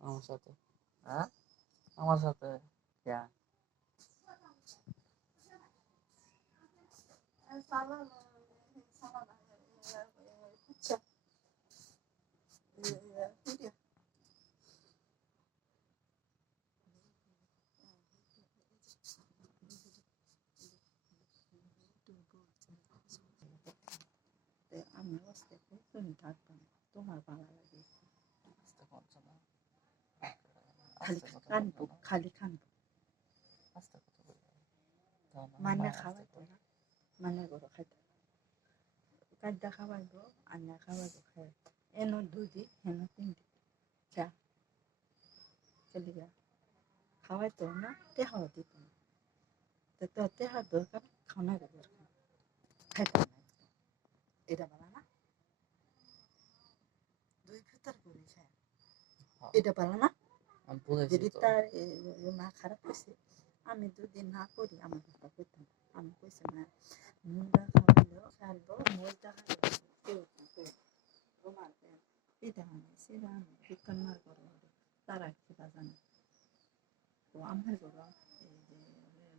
আমার সাথে হ্যাঁ আমার সাথে क्या আমি বসতে তুমি থাকবো না তোমার ভালো লাগে আস্তে কথা না খালি কানবো খালি কানবো আস্তে কথা বলবো তাহলে মানে খাওয়াইতো না মানে গরো খাইতে কাদ্দা খাওয়াইবো আন্না খাওয়াইবো খাই এনো দুদি হেনো তিনটি চা চলে যা খাওয়াইতো না তেহাও দিত না তো তেহার দরকার খাওয়ানোর দরকার খাইতে না এটা বলা না দুই ভিতর করে খায় এটা বলা না আমি বলেছি যদি তো তার মা খারাপ হয়েছে আমি দুদিন না করি আমার কথা করতাম আমি কইছি না মুন্ডা খাওয়াইলেও খাইবো মোজটা খাইলেও কেউ তোমার পিঠা আনে সেটা আনে বিজ্ঞান মার করো তারা খেতা জানে তো আমার করো এই যে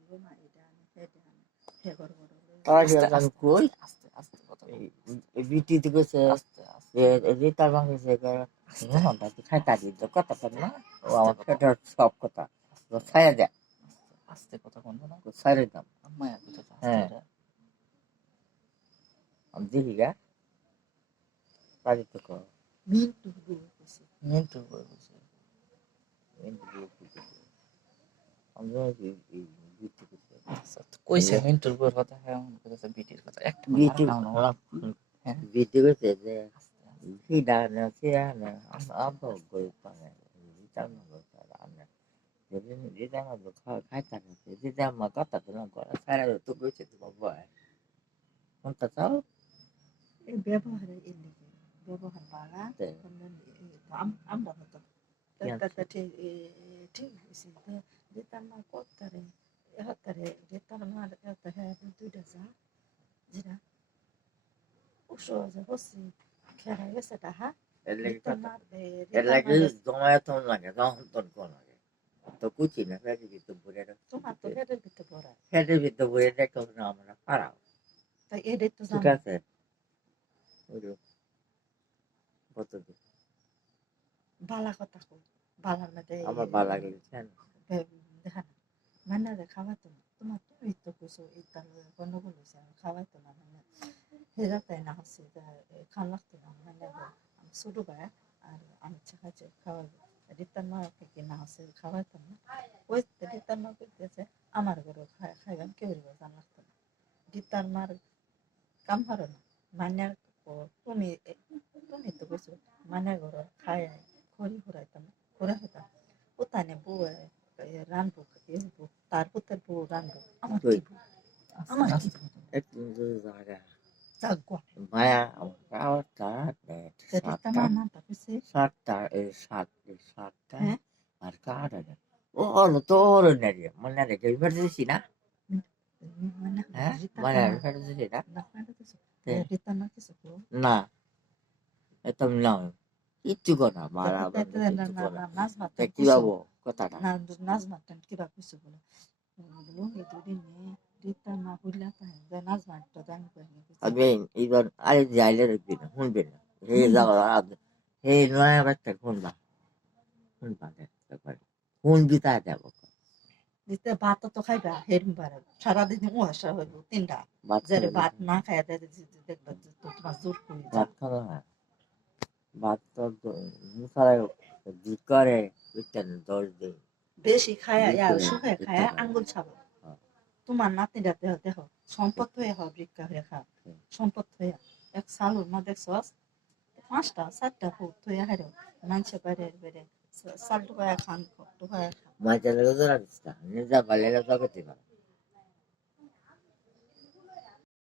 রোমা এটা আনে সেটা আনে হে করো তারা আস্তে আমি আস্তে কই আস্তে আস্তে কথা বল বিটিতে গেছে আস্তে আস্তে রিতার বাংলাদেশে খাইতা দিত কথা পার না ও আমার পেটের সব কথা ছায়া দেয় আস্তে কথা বলবো না ছাইরে দাম মায়া কথা আস্তে হ্যাঁ এটা আমি দেখি গা কাজে তো কর মিন্টু কইছে মিন্টু বলছে আমি বিটি কইছে মিন্টুর বউর কথা হ্যাঁ কইছে বিটির কথা একটা বিটি হ্যাঁ বিটি গেছে যে আস্তে ভিডা না সিয়া না আব্বা গই পানে রিতার মতো রান্না যেদিন রিতার মতো খাইতা না রিতার মা কথা তো না করে সারা তো কইছে তোমার বয় কোনটা চাও এই ব্যবহারে এর লেগে ব্যবহার বাড়া আমরা হতো ঠিক ঠিক হয়েছে রিতার মা করতারে হতারে রিতার মার হ্যাঁ দুইটা যা যেটা উৎস যে বসছি খেলা গেছে তাহা এর লাগি রিতার কথা মার এর লাগি জমায়েত হন লাগে তখন তোর কোন লাগে তো কুচি না ফেলে দিতে বলে তোমার তো পেটের ভিতরে পড়া ফেলে দিতে বলে দেখো না আমরা পারাও তাই এদের তো ঠিক জানো আছে ওই কত বালা কথা কই বালার মধ্যে আমার ভালো লাগে দেখা না মানে খাওয়াতো না তোমার তো এই তো কইছো এই তার গন্ডগোল হয়েছে খাওয়াইতো না মানে হেরা তাই না হচ্ছে খান লাগতো না মানে আমি ছোট ভাই আর আমি চাকাচ্ছে খাওয়াবো রিতার মা থেকে না হচ্ছে খাওয়াইতাম না ওই রিতার মা করতেছে আমার ঘরে খাইবেন কেউ জান লাগতো না রিতার মার কাম হারো না মানে তুমি তুমি তো কইছো মানে ঘরে খাই খড়ি ঘুরাইতাম ঘুরে হইতাম ও তানে বউ রানবো তার পুতের বউ রানবো আমার কি আমার কি একটু জায়গা জাগা মায়া আমার রিতার মার নামটা কইছে সাতটা সাতটা আর কাটা ও হলো তোর নারিয়া মনে রেখে ফেলতেছি না মানে হ্যাঁ মানে ফেলতেছি না রিতার মা কিছু না এত নয় কিচ্ছু কথা মারা নাজমাটা কি পাবো কথাটা নাজমাটা কিবা কইছো বলে বলো এই দুদিন রিতার মা বুঝলা তাই নাজমাটা জানি আমি এইবার আরে যাইলে দেখবি না শুনবি না হে যাওয়া হে নয় বাচ্চা শুনবা শুনবা শুনবি তা যাবো দিতে ভাত তো খাইবা হেরম পারে সারাদিন উহাসা হইব তিনটা যে ভাত না খাই দেখবা তোমার জোর করে ভাত খাওয়া হয় ভাত তো মুখায় দুধ করে বুঝছেন 10 দিন বেশি খায়া শুকায় খায়া আঙ্গুল ছাবো তোমার নাতিটা দেহ দেহ সম্পদ হয়ে হওয়া ভিক্ষা হয়ে খা সম্পদ হয়ে এক সালুর মধ্যে দেখছস 5টা 4টা ফুট হয়ে হারো মানুষে বাইরে বাইরে সাল ঢুকায়া খান ঢুকায়া খান মাঝে লেগে রাখিস না নিজা ভালো লাগে